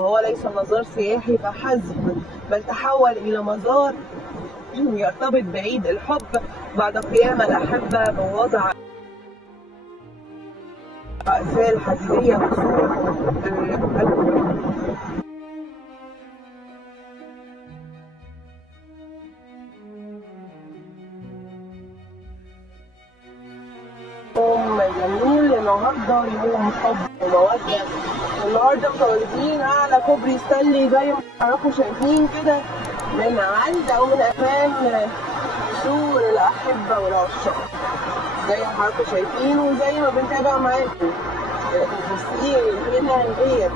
هو ليس مزار سياحي فحسب، بل تحول إلى مزار يرتبط بعيد الحب بعد قيام الأحبة بوضع أقفال حديدية بصورة جميل. النهارده يوم حب ومودة، النهارده متواجدين على كوبري ستانلي زي ما حضراتكم شايفين كده، من عند او من امام سور الاحبه والعشاق زي ما حضراتكم شايفين، وزي ما بنتابع معاكم التفاصيل هنا غير.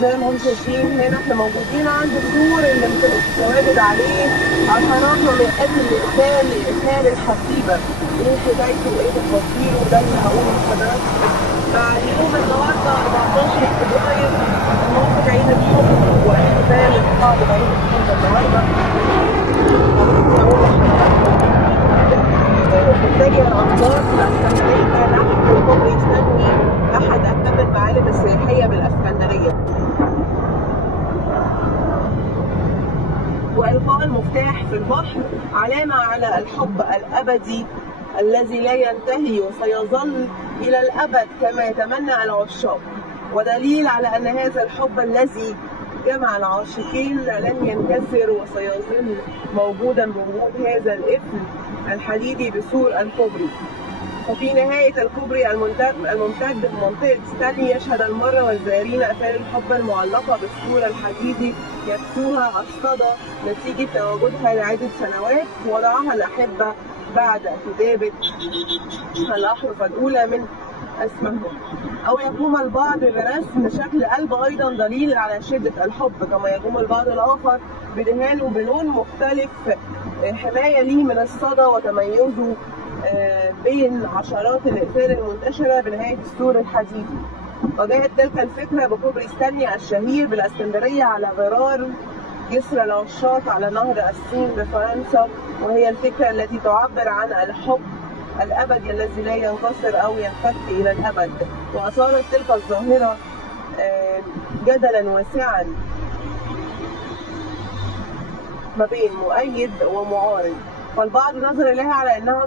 زي ما انتم شايفين هنا احنا موجودين عند السور اللي متواجد عليه عشرات ومئات الإقفال الحسيبة. ايه حكايته وايه تفاصيله وده اللي هقوله لحضراتكم مع اليوم النهارده 14 فبراير، موافق عيد الحب واحتفال القاعدة بعيد الحب النهارده. هقول لحضراتكم تتجه الأنظار في الإسكندرية نحو كوبري ستانلي، أحد أهم المعالم السياحية بالإسكندرية. وإلقاء المفتاح في البحر علامة على الحب الأبدي الذي لا ينتهي وسيظل إلى الأبد كما يتمنى العشاق، ودليل على أن هذا الحب الذي جمع العاشقين لن ينكسر وسيظل موجودا بوجود هذا القفل الحديدي بسور الكوبري. وفي نهاية الكوبري الممتد في منطقة ستانلي يشهد المرة والزائرين أثار الحب المعلقة بالسور الحديدي يكسوها الصدى نتيجة تواجدها لعدة سنوات، وضعها الأحبة بعد كتابة الأحرف الأولى من اسمهم، أو يقوم البعض برسم شكل قلب أيضا دليل على شدة الحب، كما يقوم البعض الآخر بدهانه بلون مختلف حماية ليه من الصدى وتميزه بين عشرات الإقفال المنتشرة بنهاية السور الحديدي. وجاءت تلك الفكرة بكوبري ستانلي الشهير بالإسكندرية على غرار جسر العشاق على نهر السين بفرنسا، وهي الفكرة التي تعبر عن الحب الأبدي الذي لا ينكسر أو ينفك إلى الأبد. وأثارت تلك الظاهرة جدلا واسعا ما بين مؤيد ومعارض، والبعض نظر إليها على أنها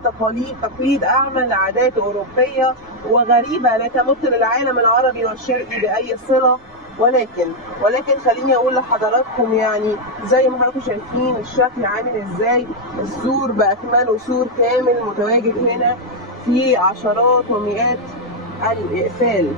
تقليد أعمى لعادات أوروبية وغريبة لا تمت للعالم العربي والشرقي بأي صلة، ولكن خليني أقول لحضراتكم يعني زي ما حضراتكم شايفين الشكل عامل إزاي. السور بأكمله سور كامل متواجد هنا في عشرات ومئات الإقفال.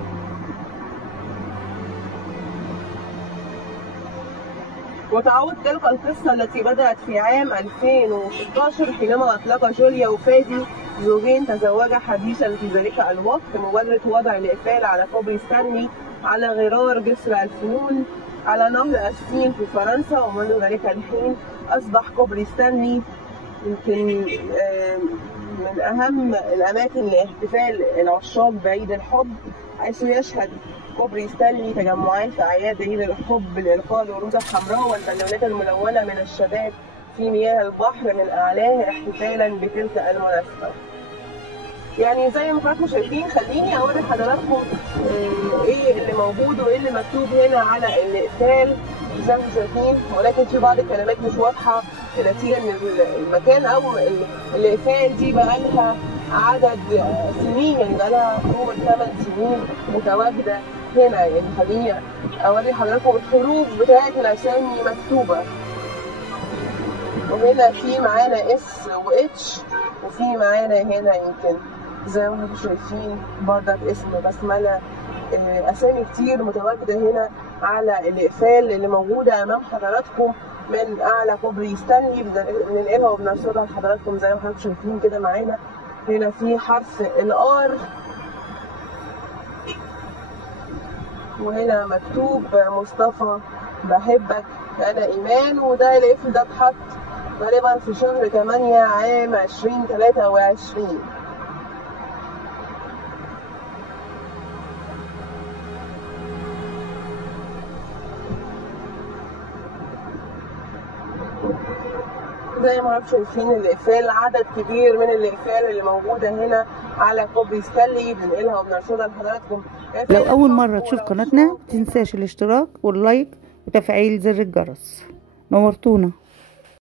وتعود تلك القصة التي بدأت في عام 2016 حينما أطلق جوليا وفادي، زوجين تزوجا حديثا في ذلك الوقت، مبادرة وضع الإقفال على كوبري ستانلي على غرار جسر الفنون على نهر السين في فرنسا. ومنذ ذلك الحين أصبح كوبري ستانلي يمكن من أهم الأماكن لاحتفال العشاق بعيد الحب، حيث يشهد كوبري ستانلي تجمعات في أعياد عيد الحب لإلقاء الورود الحمراء والبالونات الملونة من الشباب في مياه البحر من أعلاه احتفالا بتلك المناسبة. يعني زي ما حضراتكم شايفين، خليني أوري لحضراتكم إيه اللي موجود وإيه اللي مكتوب هنا على الإقفال زي ما شايفين، ولكن في بعض الكلمات مش واضحة نتيجة إن المكان أو الإقفال دي بقالها عدد سنين، يعني بقالها فوق 8 سنين متواجدة هنا. يعني خليني أوري حضراتكم الحروف بتاعة الأسامي مكتوبة، وهنا في معانا اس واتش، وفي معانا هنا يمكن زي ما انتم شايفين بردك اسم بسملة. اسامي كتير متواجده هنا على الاقفال اللي موجوده امام حضراتكم من اعلى كوبري ستانلي. بننقلها وبنرصدها لحضراتكم زي ما حضراتكم شايفين كده معانا. هنا في حرف الار، وهنا مكتوب مصطفى بحبك انا ايمان. وده القفل ده اتحط غالبا في شهر 8 عام 2023. زي ما انتم شايفين الاقفال، عدد كبير من الاقفال اللي موجوده هنا على كوبري ستانلي بننقلها وبنرصدها لحضراتكم لو أول مرة تشوف قناتنا متنساش الاشتراك واللايك وتفعيل زر الجرس. نورتونا.